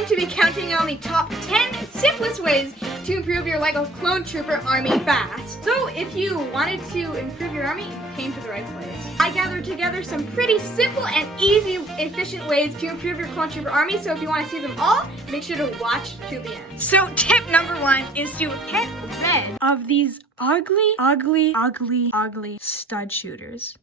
going to be counting on the top 10 simplest ways to improve your LEGO Clone Trooper army fast. So if you wanted to improve your army, you came to the right place. I gathered together some pretty simple and easy, efficient ways to improve your Clone Trooper army, so if you want to see them all, make sure to watch to the end. So tip number 1 is to get rid of these ugly stud shooters.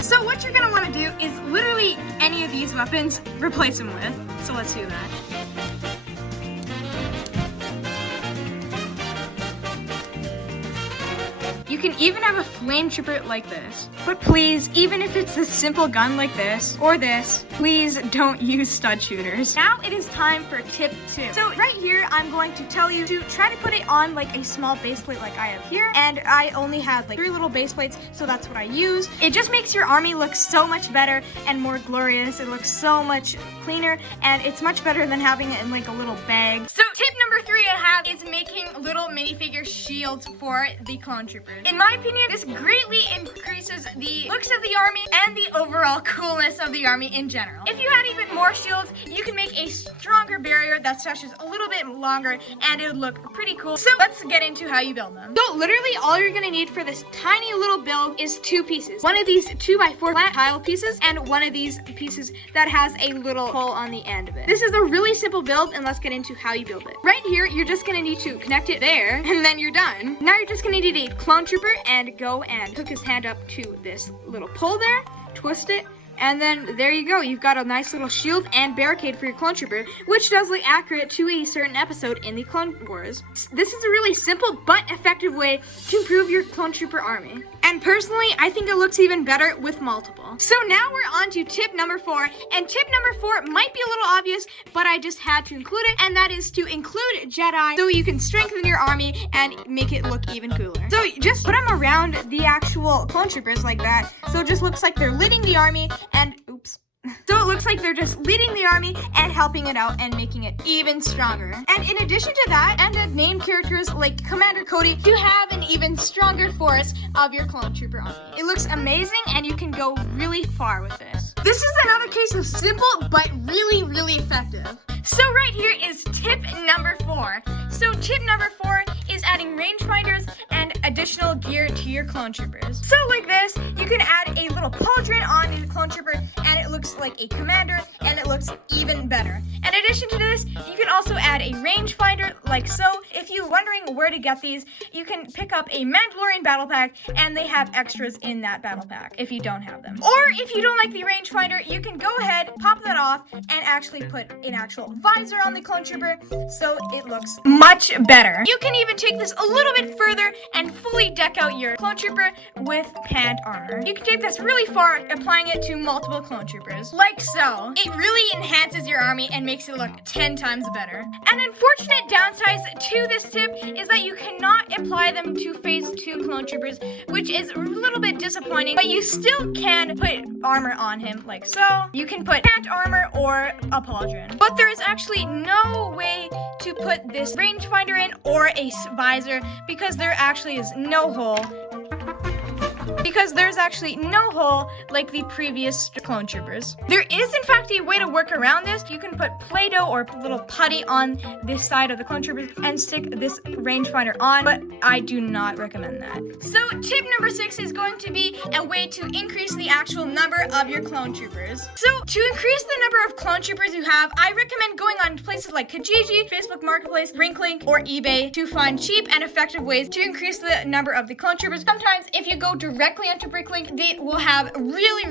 So what you're gonna want to do is literally any of these weapons, replace them with. So let's do that. You can even have a flame trooper like this. But please, even if it's a simple gun like this, or this, please don't use stud shooters. Now it is time for tip 2. So right here, I'm going to tell you to try to put it on like a small base plate like I have here. And I only had like 3 little base plates, so that's what I used. It just makes your army look so much better and more glorious. It looks so much cleaner, and it's much better than having it in like a little bag. So tip number 3 I have is making little minifigure shields for the clone troopers. In my opinion, this greatly increases the looks of the army and the overall coolness of the army in general. If you had even more shields, you can make a stronger barrier that stretches a little bit longer, and it would look pretty cool. So let's get into how you build them. So literally all you're gonna need for this tiny little build is 2 pieces. One of these 2x4 flat tile pieces, and one of these pieces that has a little hole on the end of it. This is a really simple build, and let's get into how you build it. Right here, you're just gonna need to connect it there, and then you're done. Now you're just gonna need a clone trooper and go and hook his hand up to this little pole there, twist it, and then there you go. You've got a nice little shield and barricade for your clone trooper, which does look accurate to a certain episode in the Clone Wars. This is a really simple but effective way to improve your clone trooper army. And personally, I think it looks even better with multiple. So now we're on to tip number 4, and tip number 4 might be a little obvious, but I just had to include it, and that is to include Jedi so you can strengthen your army and make it look even cooler. So just put them around the actual clone troopers like that, so it just looks like they're leading the army, and oops. So it looks like they're just leading the army and helping it out and making it even stronger. And in addition to that, and the named characters like Commander Cody, you have an even stronger force of your clone trooper army. It looks amazing, and you can go really far with this. This is another case of simple but really effective. So right here is tip number 4. So tip number 4 is adding rangefinders and additional gear to your clone troopers. So like this, you can add a little pauldron on the clone trooper, and it looks like a commander, and it looks even better. In addition to this, you can also add a rangefinder like so. If you're wondering where to get these, you can pick up a Mandalorian battle pack, and they have extras in that battle pack if you don't have them. Or if you don't like the rangefinder, you can go ahead, pop that off, and actually put an actual visor on the clone trooper so it looks much better. You can even take this a little bit further and fully deck out your clone trooper with pant armor. You can take this really far, applying it to multiple clone troopers, like so. It really enhances your army and makes it look 10 times better. An unfortunate downside to this tip is that you cannot apply them to phase 2 clone troopers, which is a little bit disappointing, but you still can put armor on him like so. You can put pant armor or a pauldron. But there is actually no way to put this rangefinder in or a visor because there actually is no hole. Because there's actually no hole like the previous clone troopers. There is in fact a way to work around this. You can put Play-Doh or little putty on this side of the clone troopers and stick this rangefinder on, but I do not recommend that. So tip number 6 is going to be a way to increase the actual number of your clone troopers. So to increase the number of clone troopers you have, I recommend going on places like Kijiji, Facebook Marketplace, Brinklink, or eBay to find cheap and effective ways to increase the number of the clone troopers. Sometimes if you go directly onto Brinklink, they will have really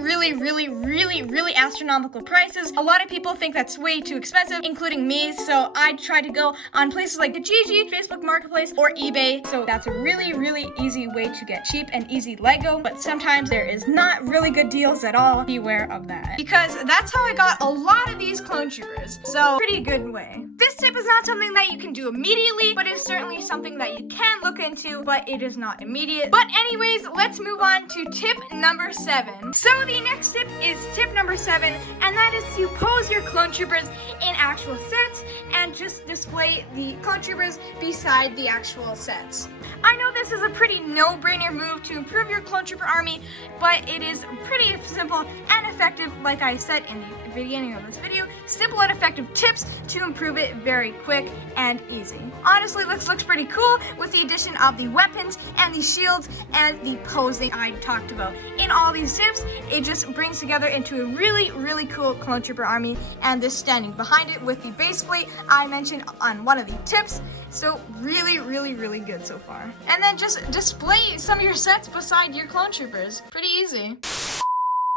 astronomical prices. A lot of people think that's way too expensive, including me, so I try to go on places like Kijiji, Facebook Marketplace, or eBay. So that's a really easy way to get cheap and easy Lego, but sometimes there is not really good deals at all. Beware of that, because that's how I got a lot of these clone troopers. So pretty good way. This tip is not something that you can do immediately, but it's certainly something that you can look into, but it is not immediate. But anyways, let's move move on to tip number 7. So the next tip is tip number 7, and that is to pose your clone troopers in actual sets and just display the clone troopers beside the actual sets. I know this is a pretty no-brainer move to improve your clone trooper army, but it is pretty simple and effective, like I said in the beginning of this video. Simple and effective tips to improve it very quick and easy. Honestly, this looks pretty cool with the addition of the weapons and the shields and the posing I talked about. In all these tips, it just brings together into a really, really cool clone trooper army, and this standing behind it with the base plate I mentioned on one of the tips. So really, really, really good so far. And then just display some of your sets beside your clone troopers. Pretty easy.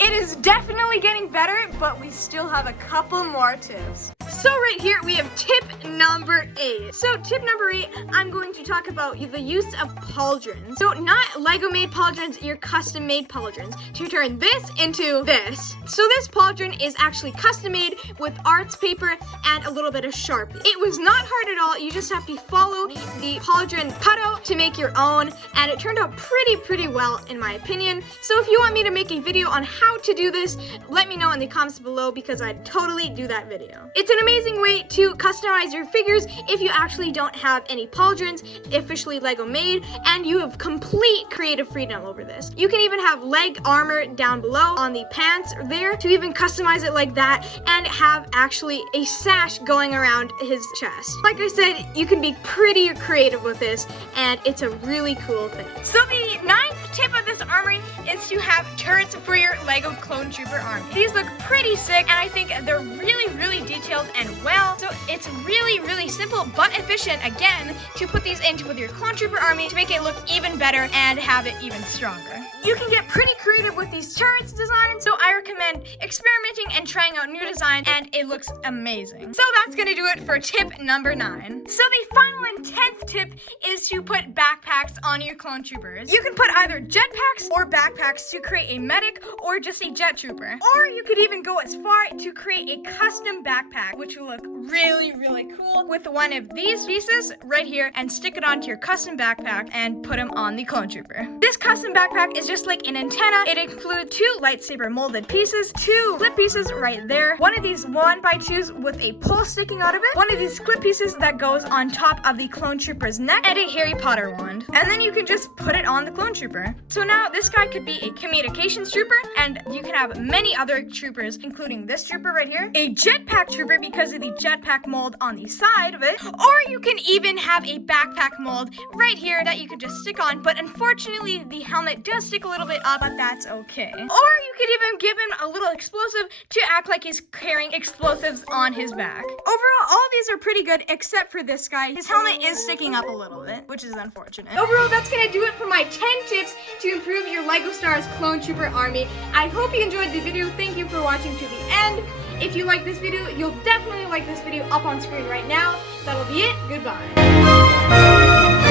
It is definitely getting better, but we still have a couple more tips. So right here we have tip number 8. So tip number 8, I'm going to talk about the use of pauldrons. So not Lego made pauldrons, your custom made pauldrons, to turn this into this. So this pauldron is actually custom made with arts paper and a little bit of Sharpie. It was not hard at all. You just have to follow the pauldron cutout to make your own, and it turned out pretty well in my opinion. So if you want me to make a video on how to do this, let me know in the comments below, because I'd totally do that video. It's an amazing way to customize your figures if you actually don't have any pauldrons officially Lego made, and you have complete creative freedom over this. You can even have leg armor down below on the pants there to even customize it like that, and have actually a sash going around his chest. Like I said, you can be pretty creative with this, and it's a really cool thing. So the 9th tip of this armory is to have turrets for your Lego clone trooper army. These look pretty sick, and I think they're really detailed and well. So it's really simple but efficient, again, to put these into with your clone trooper army to make it look even better and have it even stronger. You can get pretty creative with these turrets designs, so I recommend experimenting and trying out new designs, and it looks amazing. So that's gonna do it for tip number 9. So the final and 10th tip is to put backpacks on your clone troopers. You can put either jetpacks or backpacks to create a medic or just a jet trooper. Or you could even go as far to create a custom backpack, which will look really cool with one of these pieces right here, and stick it onto your custom backpack and put them on the clone trooper. This custom backpack is just like an antenna. It includes 2 lightsaber molded pieces, 2 clip pieces right there, one of these 1x2s with a pole sticking out of it, one of these clip pieces that goes on top of the clone trooper's neck, and a Harry Potter wand. And then you can just put it on the clone trooper. So now this guy could be a communications trooper, and you can have many other troopers, including this trooper right here, a jetpack trooper because of the jetpack mold on the side of it, or you can even have a backpack mold right here that you could just stick on, but unfortunately the helmet does stick a little bit up, but that's okay. Or you could even give him a little explosive to act like he's carrying explosives on his back. Overall, all of these are pretty good except for this guy. His helmet is sticking up a little bit, which is unfortunate. Overall, that's gonna do it for my 10 tips to improve your LEGO Stars Clone Trooper army. I hope you enjoyed the video. Thank you for watching to the end. If you like this video, you'll definitely like this video up on screen right now. That'll be it. Goodbye.